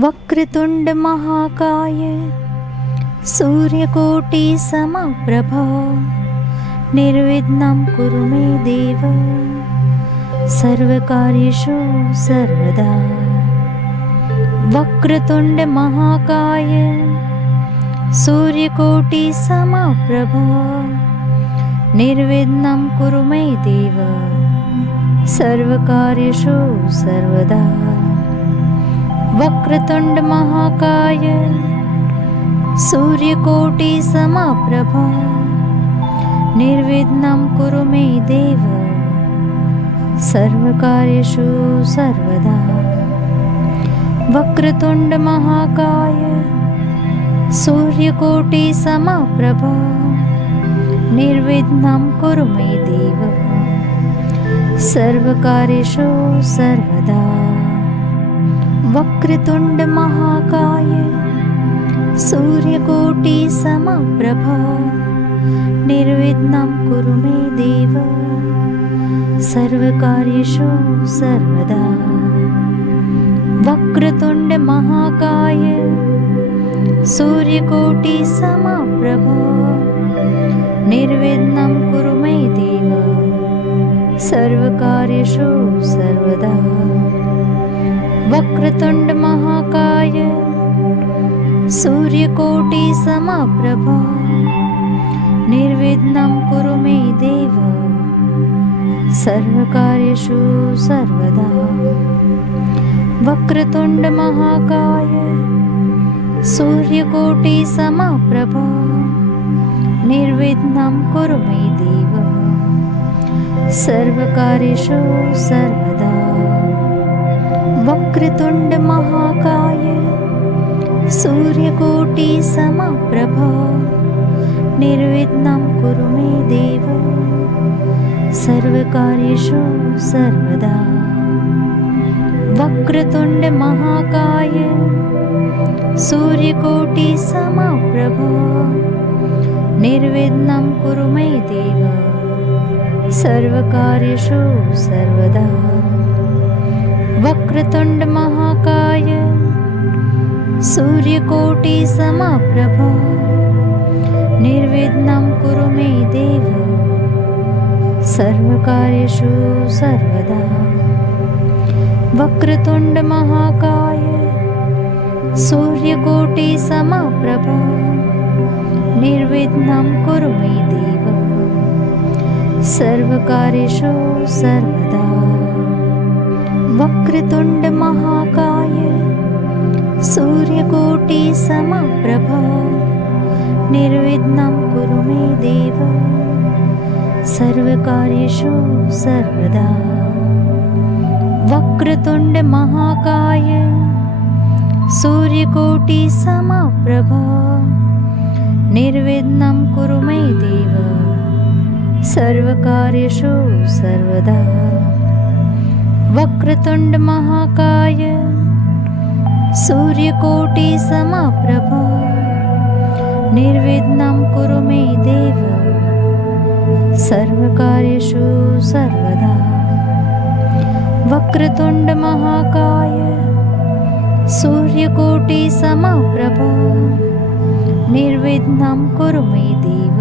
वक्रतुंड महाकाय सूर्यकोटि समप्रभा निर्विघ्नं कुरु मे देव सर्वकार्येषु सर्वदा। वक्रतुंड महाकाय सूर्यकोटि समप्रभा निर्विघ्नं कुरु मे देव सर्वकार्येषु सर्वदा। वक्रतुंड महाकाय सूर्यकोटि समप्रभा निर्विघ्नं कुरु मे देव सर्वकार्येषु सर्वदा। वक्रतुंड महाकाय सूर्यकोटि समप्रभा निर्विघ्नं कुरु मे देव सर्वकार्येषु सर्वदा। वक्रतुंड महाकाय सूर्यकोटि समप्रभा निर्विघ्नं कुरु मे देव सर्वकार्येषु सर्वदा। वक्रतुंड महाकाय सूर्यकोटि समप्रभा निर्विघ्नं कुरु मे देव सर्वकार्येषु सर्वदा। वक्रतुंड महाकाय सूर्यकोटि समप्रभा निर्विघ्नं कुरु मे देव सर्वकार्येषु सर्वदा। वक्रतुंड महाकाय सूर्यकोटि समप्रभा निर्विघ्नं कुरु मे देव सर्वकार्येषु सर्वदा। वक्रतुंड महाकाय सूर्यकोटि समप्रभा निर्विघ्नं कुरु मे देव सर्वकार्येषु सर्वदा। वक्रतुंड महाकाय सूर्यकोटि समप्रभा निर्विघ्नं कुरु मे देव सर्वकार्येषु सर्वदा। वक्रतुंड महाकाय सूर्यकोटि समप्रभा निर्विघ्नं कुरु मे देव सर्वकार्येषु सर्वदा। वक्रतुंड महाकाय सूर्यकोटि समप्रभा निर्विघ्नं कुरु मे देव सर्वकार्येषु सर्वदा। वक्रतुंड महाकाय सूर्यकोटि समप्रभा निर्विघ्नं कुरु मे देव सर्वकार्येषु सर्वदा। वक्रतुंड महाकाय सूर्यकोटि समप्रभा निर्विघ्नं कुरु मे देव सर्वकार्येषु सर्वदा। वक्रतुंड महाकाय सूर्यकोटि समप्रभा निर्विघ्नं कुरु मे देव सर्वकार्येषु सर्वदा। वक्रतुंड महाकाय सूर्यकोटि समप्रभा निर्विघ्नं कुरु मे देव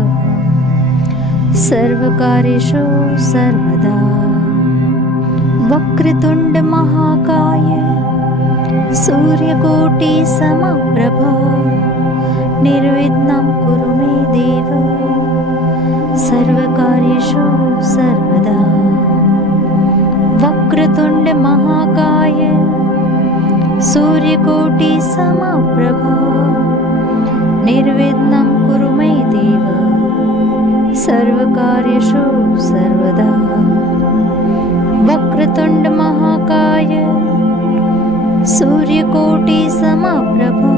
सर्वकार्येषु सर्वदा। वक्रतुंड महाकाय सूर्यकोटि समप्रभा निर्विघ्नं कुरु मे देव सर्वकार्येषु सर्वदा। वक्रतुंड महाकाय सूर्यकोटि समप्रभा निर्विघ्नं कुरु मे देव सर्वकार्येषु सर्वदा। वक्रतुंड महाकाय सूर्यकोटि समप्रभा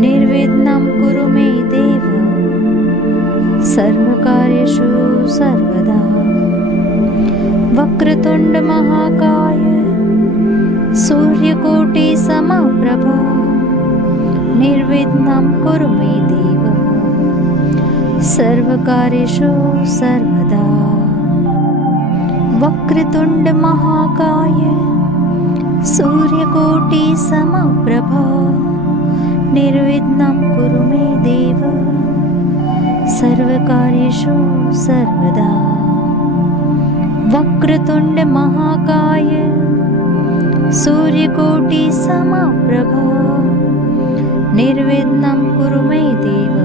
निर्विघ्नं कुरु मे देव सर्वकार्येषु सर्वदा। वक्रतुंड महाकाय सूर्यकोटि समप्रभा निर्विघ्नं कुरु मे देव सर्वकार्येषु सर्वदा। वक्रतुंड महाकाय सूर्यकोटि समप्रभा निर्विघ्नं कुरु मे देव सर्वकार्येषु सर्वदा। वक्रतुण्ड महाकाय सूर्यकोटि समप्रभा निर्विघ्नं कुरु मे देव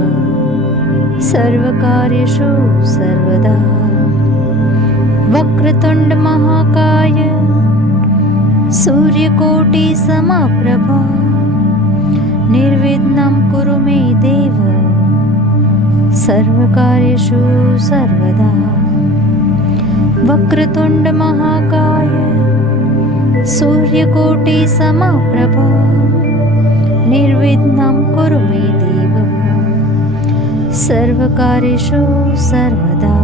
सर्वकार्येषु सर्वदा। वक्रतुण्ड महाकाय सूर्यकोटि समप्रभा निर्विघ्नं कुरु मे देव सर्वकार्येषु सर्वदा। वक्रतुण्ड महाकाय सूर्यकोटि समप्रभा निर्विघ्नं कुरु मे देव सर्वकार्येषु सर्वदा।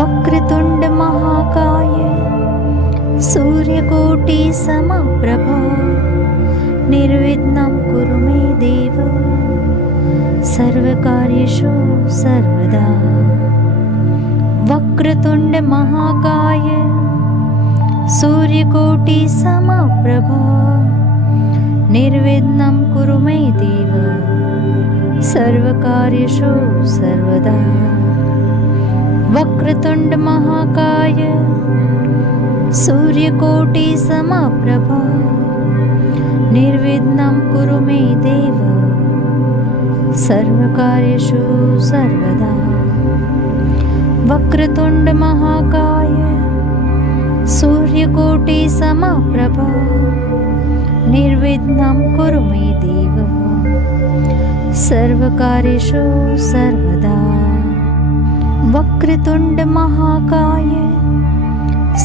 वक्रतुण्ड महाकाय सूर्यकोटि समप्रभा निर्विघ्नं कुरु मे देव सर्वकार्येषु सर्वदा। वक्रतुण्ड महाकाय सूर्यकोटि समप्रभा निर्विघ्नं कुरु मे देव सर्वकार्येषु सर्वदा। वक्रतुण्ड महाकाय सूर्यकोटि समप्रभा निर्विघ्नं कुरु मे देव सर्वकार्येषु सर्वदा। वक्रतुण्ड महाकाय सूर्यकोटि समप्रभा निर्विघ्नं कुरु मे देव सर्वकार्येषु सर्वदा। वक्रतुण्ड महाकाय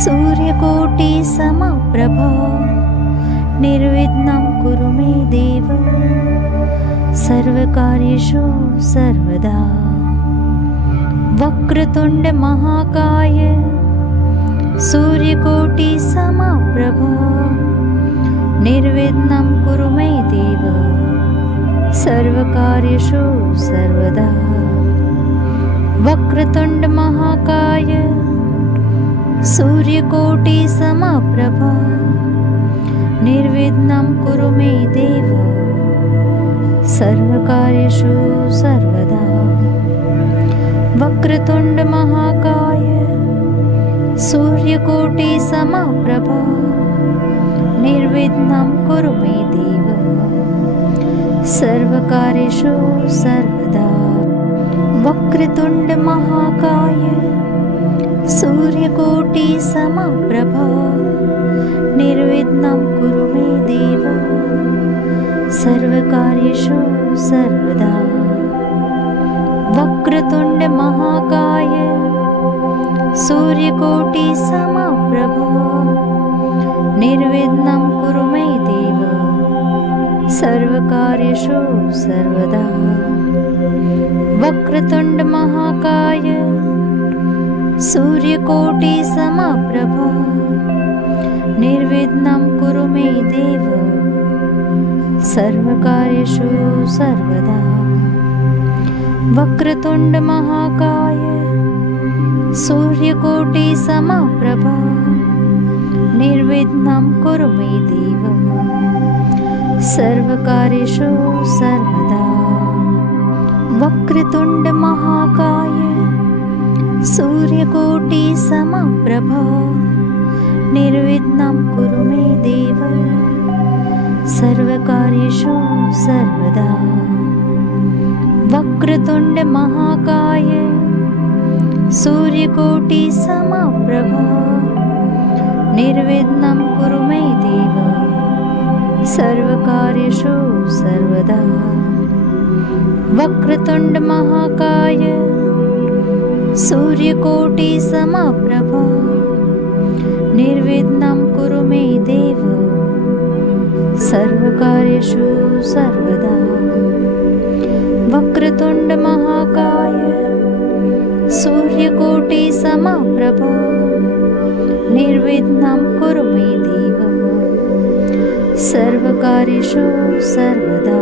सूर्यकोटि समप्रभा निर्विघ्नं कुरु मे देव सर्वकार्येषु सर्वदा। वक्रतुण्ड महाकाय सूर्यकोटि समप्रभा निर्विघ्नं कुरु मे देव सर्वकार्येषु सर्वदा। वक्रतुण्ड महाकाय सूर्यकोटि समप्रभा निर्विघ्नं कुरु मे देव सर्वकार्येषु सर्वदा। वक्रतुण्ड महाकाय सूर्यकोटि समप्रभा निर्विघ्नं कुरु मे देव सर्वकार्येषु सर्वदा। वक्रतुण्ड महाकाय सूर्यकोटि समप्रभा निर्विघ्नं कुरु मे देव सर्वकार्येषु सर्वदा। वक्रतुण्ड महाकाय सूर्यकोटि समप्रभा निर्विघ्नं कुरु मे देव सर्वकार्येषु सर्वदा। वक्रतुण्ड महाकाय सूर्यकोटि समप्रभा निर्विघ्नं कुरु मे देव सर्वकार्येषु सर्वदा। वक्रतुण्ड महाकाय सूर्यकोटि समप्रभा निर्विघ्नं कुरु मे देव सर्वकार्येषु सर्वदा। वक्रतुण्ड महाकाय सूर्यकोटि समप्रभा निर्विघ्नं कुरु मे देव सर्वकार्येषु सर्वदा। वक्रतुण्ड महाकाय सूर्यकोटि समप्रभा निर्विघ्नं कुरु मे देव सर्वकार्येषु सर्वदा। वक्रतुण्ड महाकाय सूर्यकोटि समप्रभा निर्विघ्नं कुरु मे देव सर्वकार्येषु सर्वदा। वक्रतुण्ड महाकाय सूर्यकोटि समप्रभा निर्विघ्नं कुरु मे देव सर्वकार्येषु सर्वदा।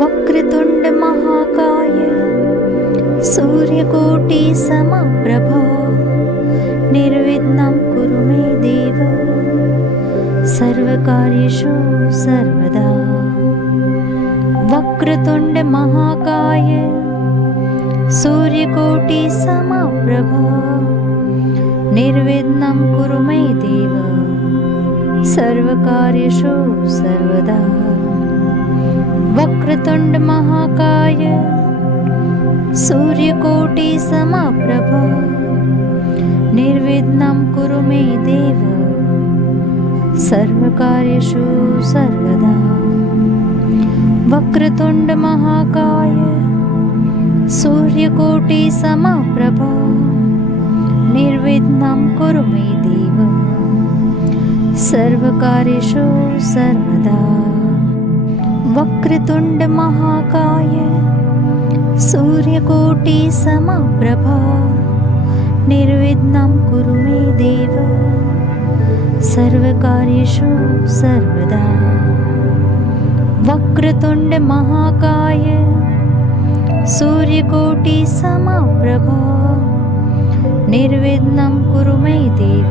वक्रतुण्ड महाकाय सूर्यकोटि समप्रभा निर्विघ्नं कुरु मे देव सर्वकार्येषु सर्वदा। वक्रतुण्ड महाकाय सूर्यकोटि समप्रभा निर्विघ्नं कुरु मे देव सर्वकार्येषु सर्वदा। वक्रतुण्ड महाकाय सूर्यकोटि समप्रभा निर्विघ्नं कुरु मे देव सर्वकार्येषु सर्वदा। वक्रतुण्ड महाकाय सूर्यकोटि समप्रभा निर्विघ्नं कुरु मे देव सर्वकार्येषु सर्वदा। वक्रतुण्ड महाकाय सूर्यकोटि समप्रभा निर्विघ्नं कुरु मे देव सर्वकार्येषु सर्वदा। वक्रतुण्ड महाकाय सूर्यकोटि समप्रभा निर्विघ्नं कुरु मे देव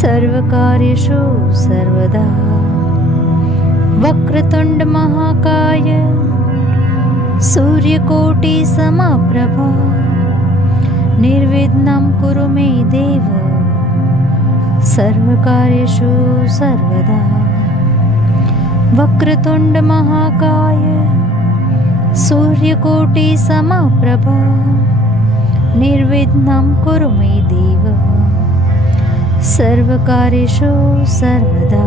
सर्वकार्येषु सर्वदा। वक्रतुण्ड महाकाय सूर्यकोटि समप्रभा निर्विघ्नं कुरु मे देव सर्वकार्येषु सर्वदा। वक्रतुण्ड महाकाय सूर्यकोटि समप्रभा निर्विघ्नं कुरु मे देव सर्वकार्येषु सर्वदा।